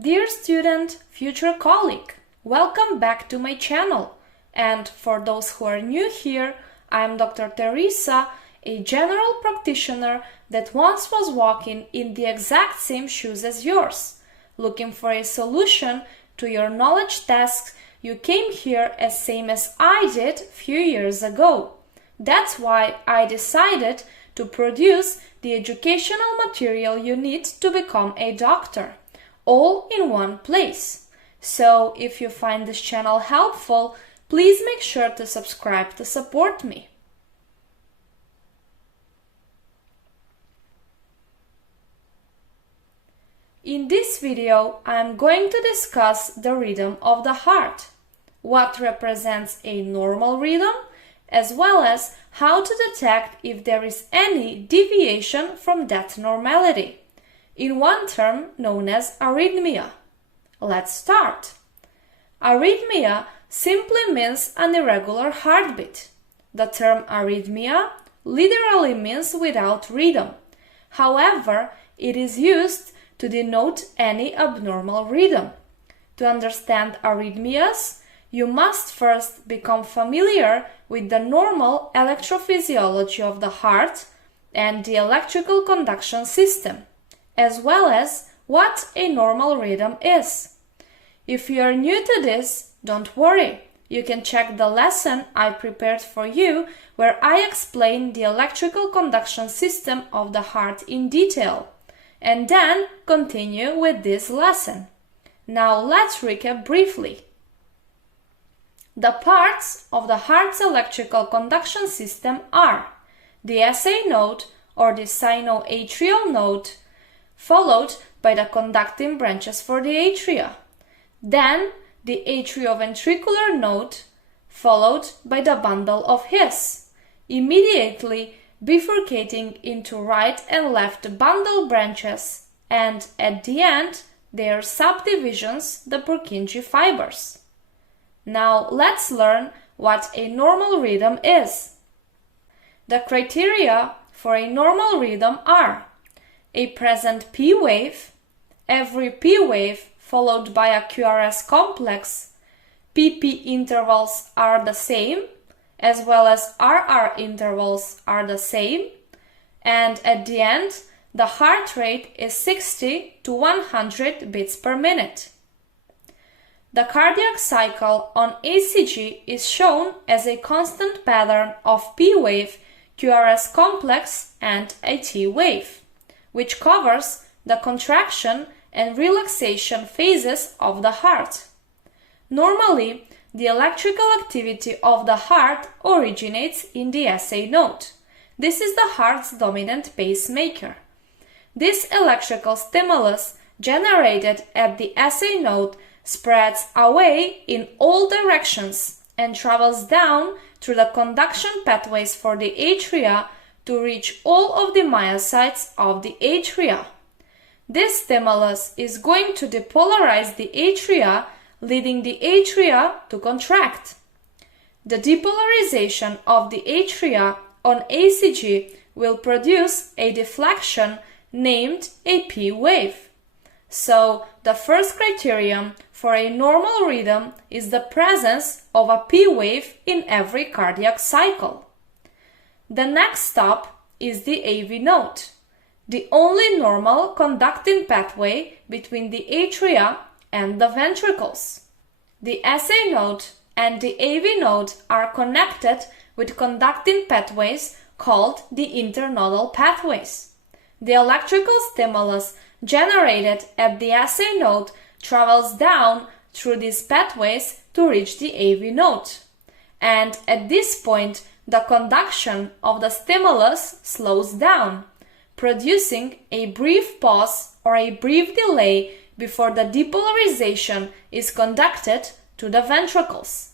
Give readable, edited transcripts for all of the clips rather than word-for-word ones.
Dear student, future colleague, welcome back to my channel. And for those who are new here, I am Dr. Teresa, a general practitioner that once was walking in the exact same shoes as yours. Looking for a solution to your knowledge tasks, you came here as same as I did few years ago. That's why I decided to produce the educational material you need to become a doctor, all in one place. So if you find this channel helpful, please make sure to subscribe to support me. In this video, I am going to discuss the rhythm of the heart, what represents a normal rhythm, as well as how to detect if there is any deviation from that normality, in one term known as arrhythmia. Let's start. Arrhythmia simply means an irregular heartbeat. The term arrhythmia literally means without rhythm. However, it is used to denote any abnormal rhythm. To understand arrhythmias, you must first become familiar with the normal electrophysiology of the heart and the electrical conduction system, as well as what a normal rhythm is. If you are new to this, don't worry. You can check the lesson I prepared for you where I explain the electrical conduction system of the heart in detail, and then continue with this lesson. Now let's recap briefly. The parts of the heart's electrical conduction system are the SA node or the sinoatrial node, followed by the conducting branches for the atria, then the atrioventricular node, followed by the bundle of His, immediately bifurcating into right and left bundle branches, and at the end, their subdivisions, the Purkinje fibers. Now let's learn what a normal rhythm is. The criteria for a normal rhythm are a present P wave, every P wave followed by a QRS complex, PP intervals are the same, as well as RR intervals are the same, and at the end, the heart rate is 60 to 100 beats per minute. The cardiac cycle on ECG is shown as a constant pattern of P wave, QRS complex, and a T wave, which covers the contraction and relaxation phases of the heart. Normally, the electrical activity of the heart originates in the SA node. This is the heart's dominant pacemaker. This electrical stimulus generated at the SA node spreads away in all directions and travels down through the conduction pathways for the atria to reach all of the myocytes of the atria. This stimulus is going to depolarize the atria, leading the atria to contract. The depolarization of the atria on ECG will produce a deflection named a P wave. So, the first criterion for a normal rhythm is the presence of a P wave in every cardiac cycle. The next stop is the AV node, the only normal conducting pathway between the atria and the ventricles. The SA node and the AV node are connected with conducting pathways called the internodal pathways. The electrical stimulus generated at the SA node travels down through these pathways to reach the AV node. And at this point, the conduction of the stimulus slows down, producing a brief pause or a brief delay before the depolarization is conducted to the ventricles,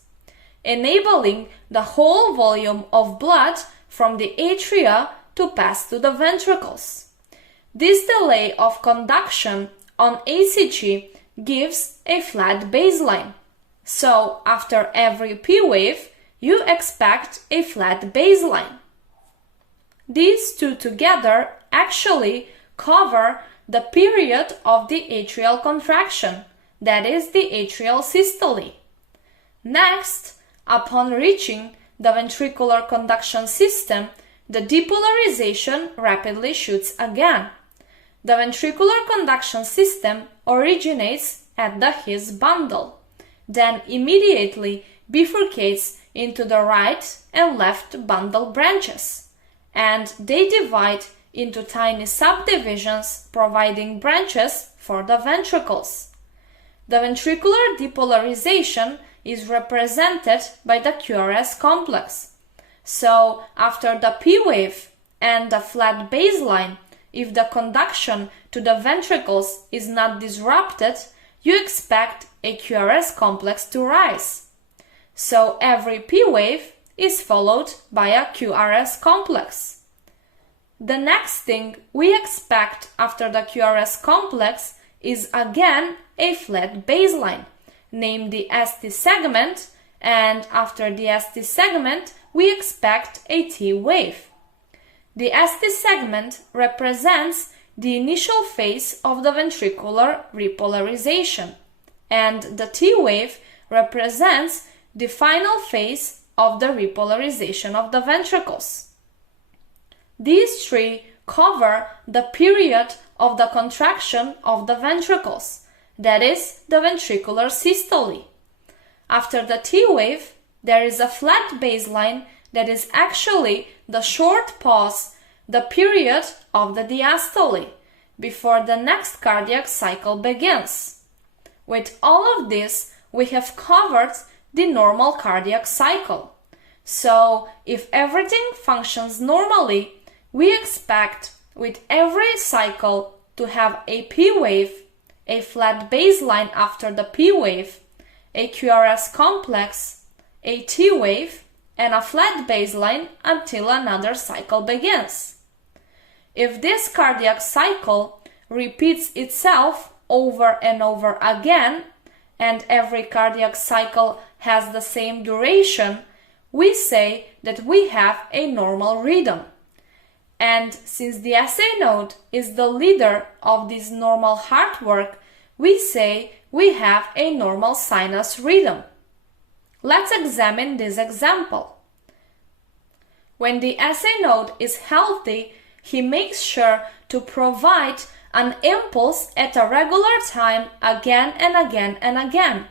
enabling the whole volume of blood from the atria to pass to the ventricles. This delay of conduction on ECG gives a flat baseline. So, after every P wave, you expect a flat baseline. These two together actually cover the period of the atrial contraction, that is the atrial systole. Next, upon reaching the ventricular conduction system, the depolarization rapidly shoots again. The ventricular conduction system originates at the His bundle, then immediately bifurcates into the right and left bundle branches, and they divide into tiny subdivisions providing branches for the ventricles. The ventricular depolarization is represented by the QRS complex. So, after the P wave and the flat baseline, if the conduction to the ventricles is not disrupted, you expect a QRS complex to rise. So, every P wave is followed by a QRS complex. The next thing we expect after the QRS complex is again a flat baseline, named the ST segment, and after the ST segment, we expect a T wave. The ST segment represents the initial phase of the ventricular repolarization, and the T wave represents the final phase of the repolarization of the ventricles. These three cover the period of the contraction of the ventricles, that is, the ventricular systole. After the T wave, there is a flat baseline that is actually the short pause, the period of the diastole, before the next cardiac cycle begins. With all of this, we have covered the normal cardiac cycle. So, if everything functions normally, we expect with every cycle to have a P wave, a flat baseline after the P wave, a QRS complex, a T wave, and a flat baseline until another cycle begins. If this cardiac cycle repeats itself over and over again, and every cardiac cycle has the same duration, we say that we have a normal rhythm. And since the SA node is the leader of this normal heart work, we say we have a normal sinus rhythm. Let's examine this example. When the SA node is healthy, he makes sure to provide an impulse at a regular time again and again and again,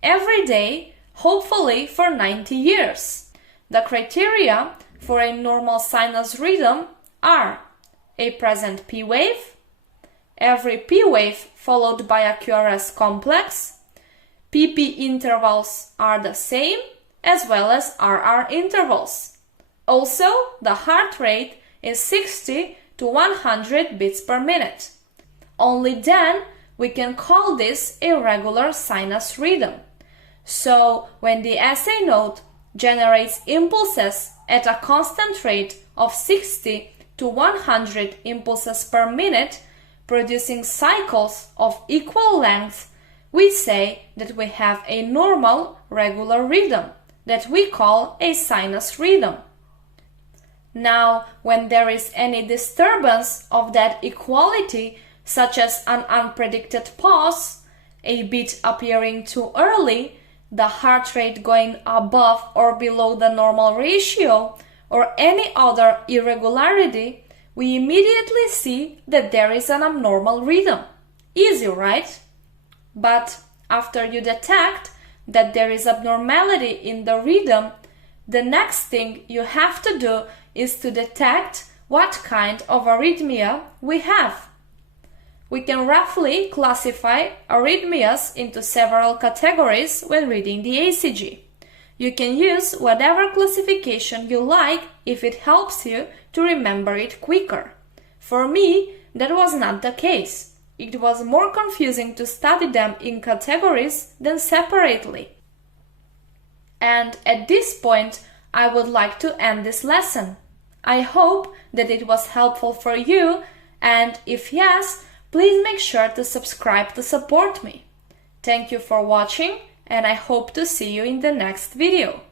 every day, hopefully for 90 years. The criteria for a normal sinus rhythm are a present P wave, every P wave followed by a QRS complex, PP intervals are the same, as well as RR intervals. Also, the heart rate is 60 to 100 beats per minute. Only then we can call this a regular sinus rhythm. So, when the SA node generates impulses at a constant rate of 60 to 100 impulses per minute, producing cycles of equal length, we say that we have a normal regular rhythm that we call a sinus rhythm. Now, when there is any disturbance of that equality, such as an unpredicted pause, a beat appearing too early, the heart rate going above or below the normal ratio, or any other irregularity, we immediately see that there is an abnormal rhythm. Easy, right? But after you detect that there is abnormality in the rhythm, the next thing you have to do is to detect what kind of arrhythmia we have. We can roughly classify arrhythmias into several categories when reading the ECG. You can use whatever classification you like if it helps you to remember it quicker. For me, that was not the case. It was more confusing to study them in categories than separately. And at this point, I would like to end this lesson. I hope that it was helpful for you, and if yes, please make sure to subscribe to support me. Thank you for watching, and I hope to see you in the next video.